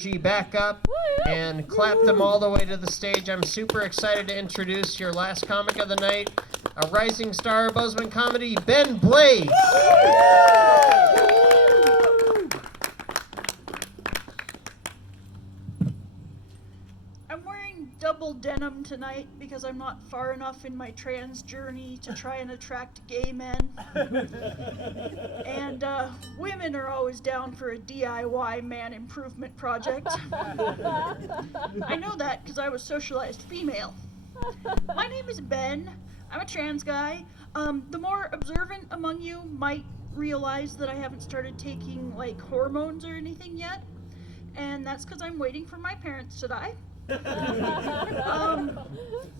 back up and clap them all the way to the stage. I'm super excited to introduce your last comic of the night, a rising star of Bozeman comedy, Ben Blade. I'm wearing double denim tonight because I'm not far enough in my trans journey to try and attract gay men. And women are always down for a DIY man improvement project. I know that because I was socialized female. My name is Ben. I'm a trans guy. The more observant among you might realize that I haven't started taking like hormones or anything yet. And that's because I'm waiting for my parents to die.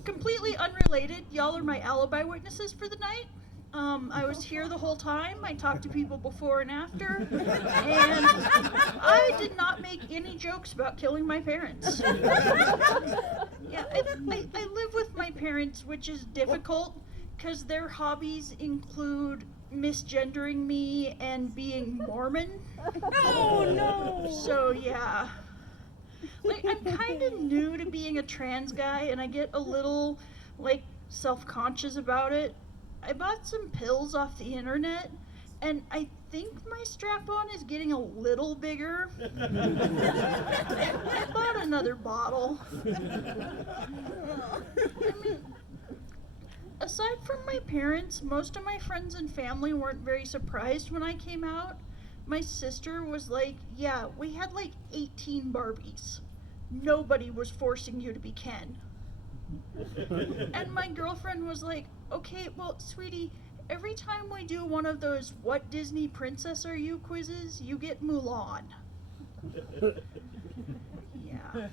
Completely unrelated, y'all are my alibi witnesses for the night. I was here the whole time. I talked to people before and after, and I did not make any jokes about killing my parents. Yeah, I live with my parents, which is difficult because their hobbies include misgendering me and being Mormon. Oh no! So yeah. Like, I'm kind of new to being a trans guy, and I get a little, like, self-conscious about it. I bought some pills off the internet, and I think my strap-on is getting a little bigger. I bought another bottle. I mean, aside from my parents, most of my friends and family weren't very surprised when I came out. My sister was like, yeah, we had like 18 Barbies. Nobody was forcing you to be Ken. And my girlfriend was like, okay, well, sweetie, every time we do one of those what Disney princess are you quizzes, you get Mulan. Yeah.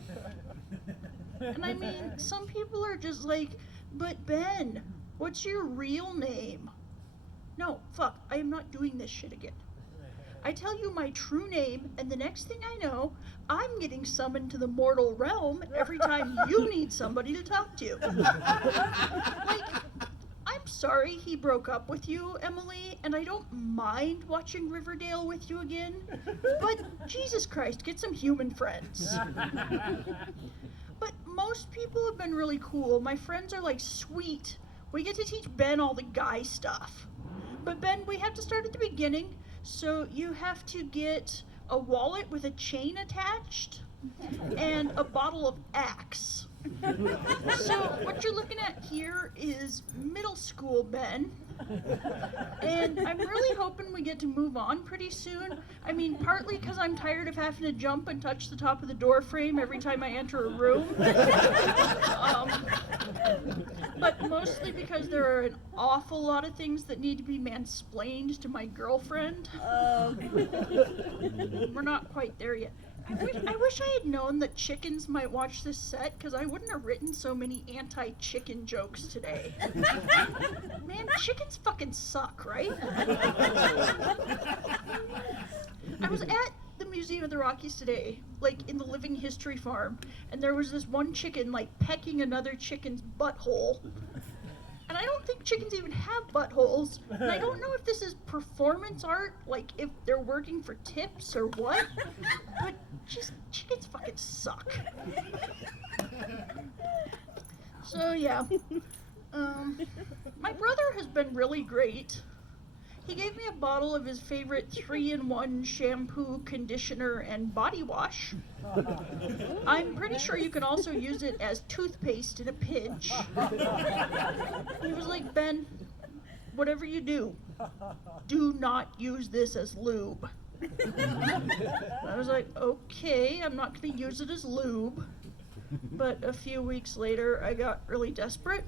And I mean, some people are just like, but Ben, what's your real name? No, fuck, I am not doing this shit again. I tell you my true name, and the next thing I know, I'm getting summoned to the mortal realm every time you need somebody to talk to. Like, I'm sorry he broke up with you, Emily, and I don't mind watching Riverdale with you again, but Jesus Christ, get some human friends. But most people have been really cool. My friends are like, sweet, we get to teach Ben all the guy stuff. But Ben, we have to start at the beginning. So you have to get a wallet with a chain attached and a bottle of Axe. So what you're looking at here is middle school Ben. And I'm really hoping we get to move on pretty soon. I mean, partly because I'm tired of having to jump and touch the top of the door frame every time I enter a room. But mostly because there are an awful lot of things that need to be mansplained to my girlfriend. We're not quite there yet. I wish I had known that chickens might watch this set, because I wouldn't have written so many anti-chicken jokes today. Man, chickens fucking suck, right? I was at the Museum of the Rockies today, like in the Living History Farm, and there was this one chicken, like, pecking another chicken's butthole. And I don't think chickens even have buttholes. And I don't know if this is performance art, like if they're working for tips or what. But just chickens fucking suck. So yeah. My brother has been really great. He gave me a bottle of his favorite 3-in-1 shampoo, conditioner, and body wash. I'm pretty sure you can also use it as toothpaste in a pinch. He was like, Ben, whatever you do not use this as lube. I was like, okay, I'm not going to use it as lube. But a few weeks later, I got really desperate.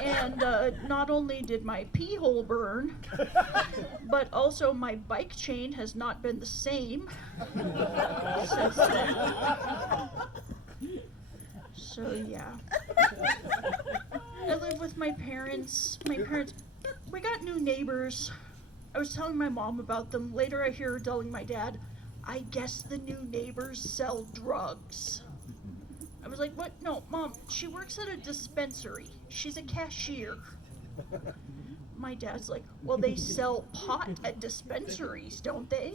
And not only did my pee hole burn, but also my bike chain has not been the same since then. So yeah. I live with my parents. We got new neighbors. I was telling my mom about them. Later I hear her telling my dad, I guess the new neighbors sell drugs. I was like, what? No, Mom, she works at a dispensary. She's a cashier. My dad's like, well, they sell pot at dispensaries, don't they?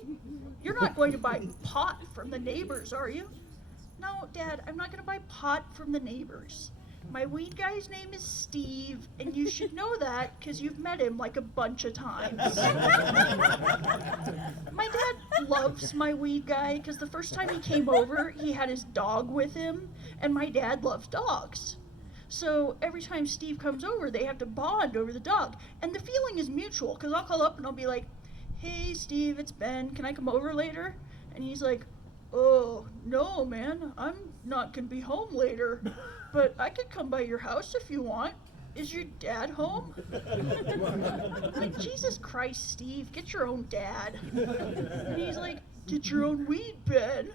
You're not going to buy pot from the neighbors, are you? No, Dad, I'm not going to buy pot from the neighbors. My weed guy's name is Steve, and you should know that because you've met him like a bunch of times. My dad loves my weed guy because the first time he came over, he had his dog with him, and my dad loves dogs. So every time Steve comes over, they have to bond over the dog. And the feeling is mutual because I'll call up and I'll be like, hey, Steve, it's Ben. Can I come over later? And he's like, oh, no, man, I'm not going to be home later. But I could come by your house if you want. Is your dad home? Like, Jesus Christ, Steve, get your own dad. And he's like, get your own weed, Ben.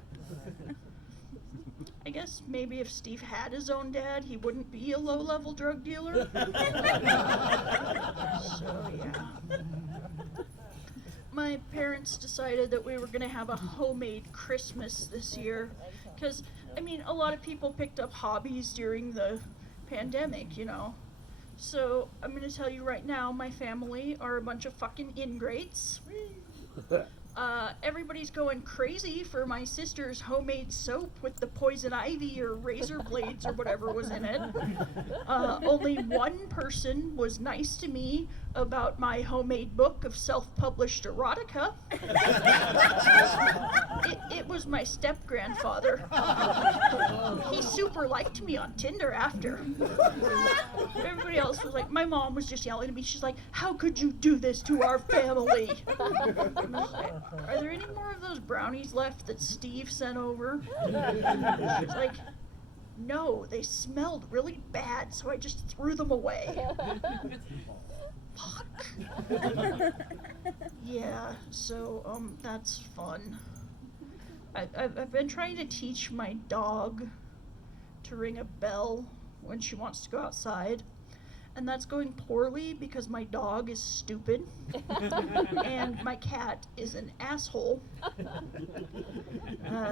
I guess maybe if Steve had his own dad, he wouldn't be a low-level drug dealer. So, yeah. My parents decided that we were going to have a homemade Christmas this year. Because, I mean, a lot of people picked up hobbies during the pandemic, you know. So, I'm going to tell you right now, my family are a bunch of fucking ingrates. Everybody's going crazy for my sister's homemade soap with the poison ivy or razor blades or whatever was in it. Only one person was nice to me about my homemade book of self-published erotica. It was my step-grandfather. He super liked me on Tinder after. Everybody else was like, my mom was just yelling at me. She's like, how could you do this to our family? Are there any more of those brownies left that Steve sent over? She's like, no, they smelled really bad, so I just threw them away. Fuck. Yeah, so, that's fun. I've been trying to teach my dog to ring a bell when she wants to go outside. And that's going poorly because my dog is stupid and my cat is an asshole.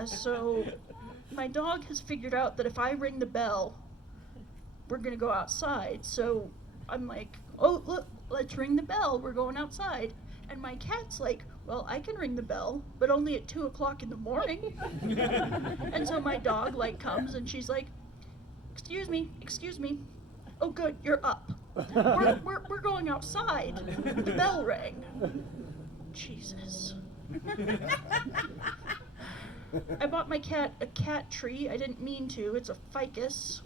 So my dog has figured out that if I ring the bell, we're going to go outside. So I'm like, oh, look, let's ring the bell. We're going outside. And my cat's like, well, I can ring the bell, but only at 2 o'clock in the morning. And so my dog like comes and she's like, excuse me. Oh, good, you're up. We're going outside. The bell rang. Jesus. I bought my cat a cat tree. I didn't mean to. It's a ficus.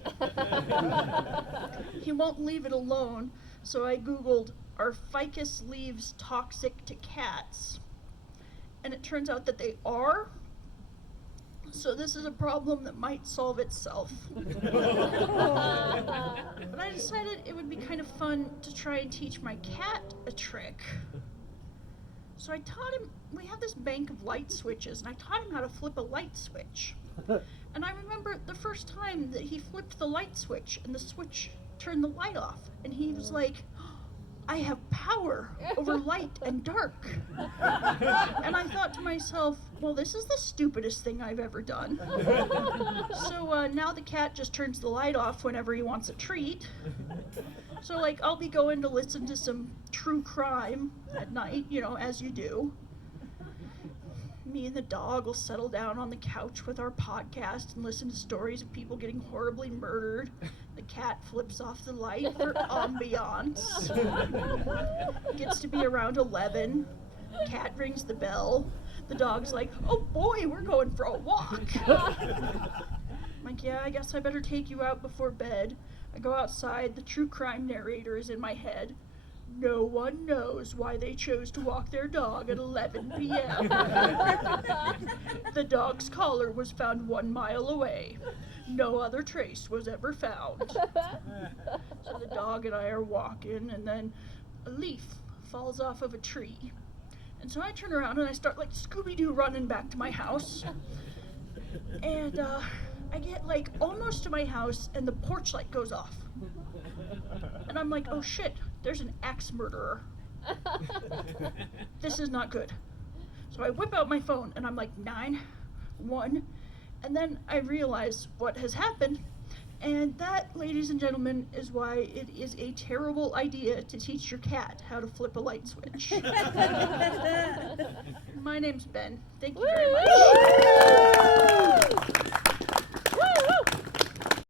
He won't leave it alone, so I Googled, are ficus leaves toxic to cats? And it turns out that they are. So this is a problem that might solve itself. But I decided it would be kind of fun to try and teach my cat a trick. So I taught him, we have this bank of light switches, and I taught him how to flip a light switch. And I remember the first time that he flipped the light switch, and the switch turned the light off, and he was like, I have power over light and dark. And I thought to myself, well, this is the stupidest thing I've ever done. So now the cat just turns the light off whenever he wants a treat. So like I'll be going to listen to some true crime at night, you know, as you do. Me and the dog will settle down on the couch with our podcast and listen to stories of people getting horribly murdered. The cat flips off the light for ambiance. Gets to be around 11. Cat rings the bell. The dog's like, oh boy, we're going for a walk. I'm like, yeah, I guess I better take you out before bed. I go outside. The true crime narrator is in my head. No one knows why they chose to walk their dog at 11 p.m. The dog's collar was found 1 mile away. No other trace was ever found. So the dog and I are walking, and then a leaf falls off of a tree. And so I turn around and I start like Scooby-Doo running back to my house. And I get like almost to my house, and the porch light goes off. And I'm like, oh shit, there's an axe murderer. This is not good. So I whip out my phone and I'm like 911, and then I realize what has happened, And that, ladies and gentlemen, is why it is a terrible idea to teach your cat how to flip a light switch. My name's Ben. Thank you very much.